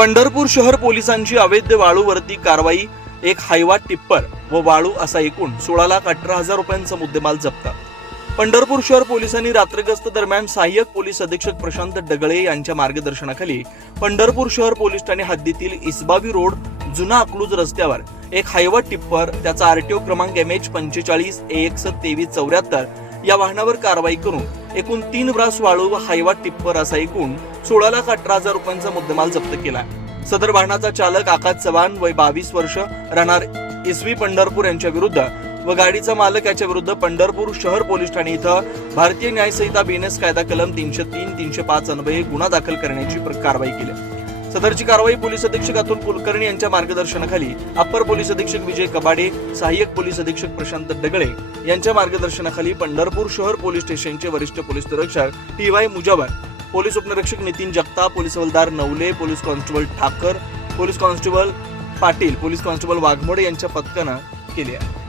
पंढरपूर शहर पोलिसांची अवैध वाळूवरती कारवाई। एक हायवा टिप्पर व वाळू असा एकूण 16,18,000 रुपयांचा मुद्देमाल जप्त। पंढरपूर शहर पोलिसांनी रात्रगस्त दरम्यान सहाय्यक पोलीस अधीक्षक प्रशांत डगळे यांच्या मार्गदर्शनाखाली पंढरपूर शहर पोलीस ठाणे हद्दीतील इसबावी रोड जुना अकलूज रस्त्यावर एक हायवा टिप्पर, त्याचा आरटीओ क्रमांक MH45 AX 2374 या वाहनावर कारवाई करून एकूण 3 ब्रास वाळू व हायवा टिप्पर असा एकूण 16,18,000 रुपयांचा मुद्देमाल जप्त केला। सदर वाहनाचा चालक आकाश चव्हाण वय 22 वर्ष राहणार इसवी पंढरपूर यांच्या विरुद्ध व गाडीचा मालक याच्या विरुद्ध पंढरपूर शहर पोलीस ठाणे इथं भारतीय न्याय संहिता BNS कायदा कलम 303, 305 अन्वये गुन्हा दाखल करण्याची कारवाई केली। सदरची कारवाई पोलीस अधीक्षक अतुल कुलकर्णी यांच्या मार्गदर्शनाखाली अप्पर पोलीस अधीक्षक विजय कबाडे, सहाय्यक पोलीस अधीक्षक प्रशांत डगळे यांच्या मार्गदर्शनाखाली पंढरपूर शहर पोलीस स्टेशनचे वरिष्ठ पोलीस निरीक्षक TY मुजावर, पोलीस उपनिरीक्षक नितीन जगताप, पोलीस हवालदार Navale, police constable Thakar, police constable Patil, police constable Waghmode यांच्या पथकानं केली आहे।